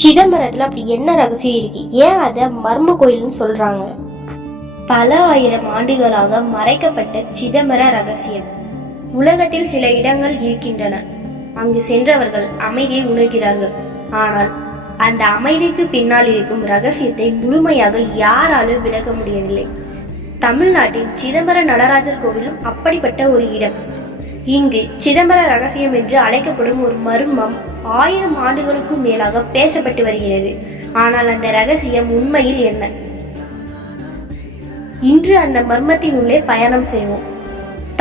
சிதம்பரத்துல அப்படி என்ன ரகசியம் இருக்கு? ஏன் அதை மர்ம கோயில்னு சொல்றாங்க? பல ஆயிரம் ஆண்டுகளாக மறைக்கப்பட்ட சிதம்பர ரகசியம். உலகத்தில் சில இடங்கள் இருக்கின்றன, அங்கு சென்றவர்கள் அமைதியை உணர்கிறார்கள். ஆனால் அந்த அமைதிக்கு பின்னால் இருக்கும் ரகசியத்தை முழுமையாக யாராலும் விளக்க முடியவில்லை. தமிழ்நாட்டின் சிதம்பர நடராஜர் கோவிலும் அப்படிப்பட்ட ஒரு இடம். இங்கு சிதம்பர ரகசியம் என்று அழைக்கப்படும் ஒரு மர்மம் 1000 ஆண்டுகளுக்கும் மேலாக பேசப்பட்டு வருகிறது. ஆனால் அந்த ரகசியம் உண்மையில் என்ன? இன்று அந்த மர்மத்தின் உள்ளே பயணம் செய்வோம்.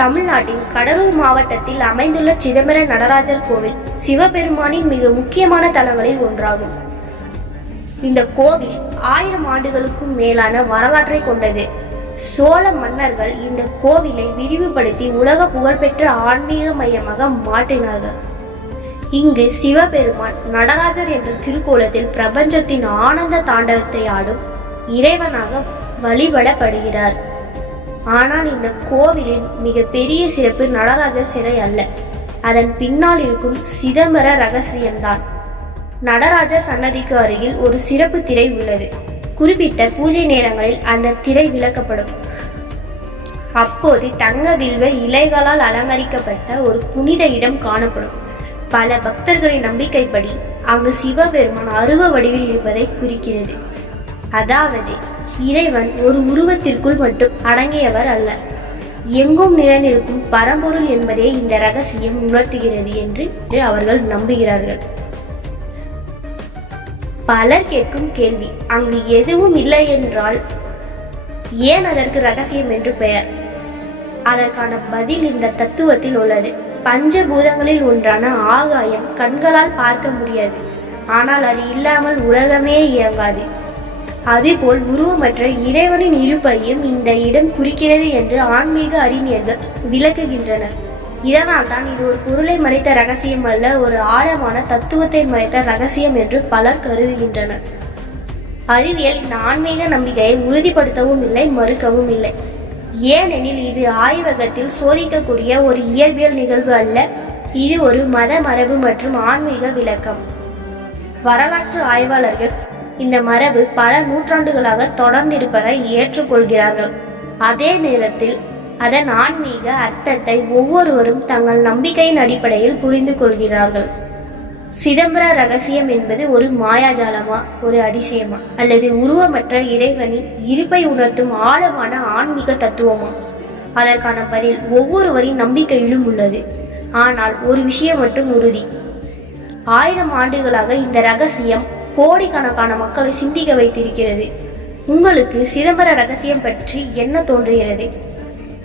தமிழ்நாட்டின் கடலூர் மாவட்டத்தில் அமைந்துள்ள சிதம்பர நடராஜர் கோவில் சிவபெருமானின் மிக முக்கியமான தலங்களில் ஒன்றாகும். இந்த கோவில் 1000 ஆண்டுகளுக்கும் மேலான வரலாற்றை கொண்டது. சோழ மன்னர்கள் இந்த கோவிலை விரிவுபடுத்தி உலக புகழ்பெற்ற ஆன்மீக மையமாக மாற்றினார்கள். இங்கு சிவபெருமான் நடராஜர் என்ற திருக்கோலத்தில் பிரபஞ்சத்தின் ஆனந்த தாண்டவத்தை ஆடும் இறைவனாக வழிபடப்படுகிறார். ஆனால் இந்த கோவிலின் மிக பெரிய சிறப்பு நடராஜர் சிலை அல்ல, அதன் பின்னால் இருக்கும் சிதம்பர ரகசியம்தான். நடராஜர் சன்னதிக்கு அருகில் ஒரு சிறப்பு திரை உள்ளது. குறிப்பிட்ட பூஜை நேரங்களில் அந்த திரை விலக்கப்படும். அப்போது தங்க வில்வ இலைகளால் அலங்கரிக்கப்பட்ட ஒரு புனித இடம் காணப்படும். பல பக்தர்களின் நம்பிக்கைப்படி அங்கு சிவபெருமான் அருவ வடிவில் இருப்பதை குறிக்கிறது. அதாவது இறைவன் ஒரு உருவத்திற்குள் மட்டும் அடங்கியவர் அல்ல, எங்கும் நிறைந்திருக்கும் பரம்பொருள் என்பதே இந்த ரகசியம் உணர்த்துகிறது என்று அவர்கள் நம்புகிறார்கள். பலர் கேட்கும் கேள்வி, அங்கு எதுவும் இல்லை என்றால் ஏன் அதற்கு ரகசியம் என்று பெயர்? அதற்கான பதில் இந்த தத்துவத்தில் உள்ளது. பஞ்சபூதங்களில் ஒன்றான ஆகாயம் கண்களால் பார்க்க முடியாது, ஆனால் அது இல்லாமல் உலகமே இயங்காது. அதுபோல் உருவமற்ற இறைவனின் இருப்பையும் இந்த இடம் குறிக்கிறது என்று ஆன்மீக அறிஞர்கள் விளக்குகின்றனர். இதனால் தான் இது ஒரு பொருளை மறைத்த ரகசியம் அல்ல, ஒரு ஆழமான தத்துவத்தை மறைத்த ரகசியம் என்று பலர் கருதுகின்றனர். அறிவியல் இந்த ஆன்மீக நம்பிக்கையை உறுதிப்படுத்தவும் இல்லை, மறுக்கவும் இல்லை. ஏனெனில் இது ஆய்வகத்தில் சோதிக்கக்கூடிய ஒரு இயற்பியல் நிகழ்வு அல்ல, இது ஒரு மத மரபு மற்றும் ஆன்மீக விளக்கம். வரலாற்று ஆய்வாளர்கள் இந்த மரபு பல நூற்றாண்டுகளாக தொடர்ந்திருப்பதை ஏற்றுக்கொள்கிறார்கள். அதே நேரத்தில் அதன் ஆன்மீக அர்த்தத்தை ஒவ்வொருவரும் தங்கள் நம்பிக்கையின் அடிப்படையில் புரிந்து கொள்கிறார்கள். சிதம்பர ரகசியம் என்பது ஒரு மாயாஜாலமா, ஒரு அதிசயமா, அல்லது உருவமற்ற இறைவனின் இருப்பை உணர்த்தும் ஆழமான ஆன்மீக தத்துவமா? அதற்கான பதில் ஒவ்வொருவரின் நம்பிக்கையிலும் உள்ளது. ஆனால் ஒரு விஷயம் மட்டும் உறுதி, 1000 ஆண்டுகளாக இந்த ரகசியம் கோடிக்கணக்கான மக்களை சிந்திக்க வைத்திருக்கிறது. உங்களுக்கு சிதம்பர ரகசியம் பற்றி என்ன தோன்றுகிறது?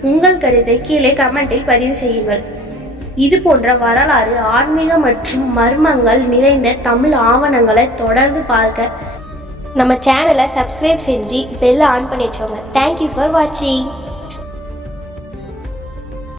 உங்கள் கருத்தை கீழே கமெண்டில் பதிவு செய்யுங்கள். இது போன்ற வரலாறு, ஆன்மீகம் மற்றும் மர்மங்கள் நிறைந்த தமிழ் ஆவணங்களை தொடர்ந்து பார்க்க நம்ம சேனலை சப்ஸ்கிரைப் செஞ்சு பெல் ஆன் பண்ணி வச்சோங்க. தேங்க்யூ ஃபார் வாட்சிங்.